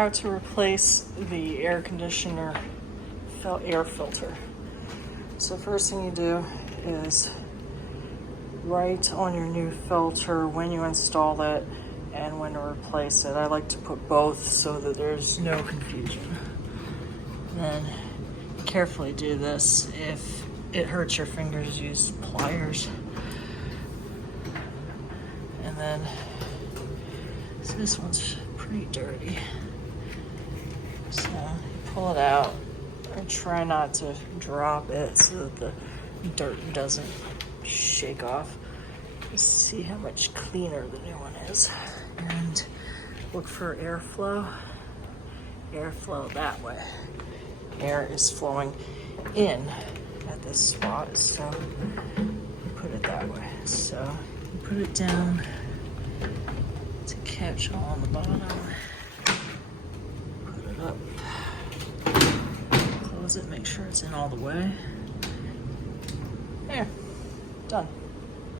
how to replace the air conditioner air filter. So first thing you do is write on your new filter when you install it and when to replace it. I like to put both so that there's no confusion. Then carefully do this. If it hurts your fingers, use pliers. And then, so this one's pretty dirty. So you pull it out and try not to drop it so that the dirt doesn't shake off. You see how much cleaner the new one is. And look for airflow. Airflow that way. Air is flowing in at this spot, so you put it that way. So you put it down to catch all on the bottom. Put it up. Close it, make sure it's in all the way. There, done.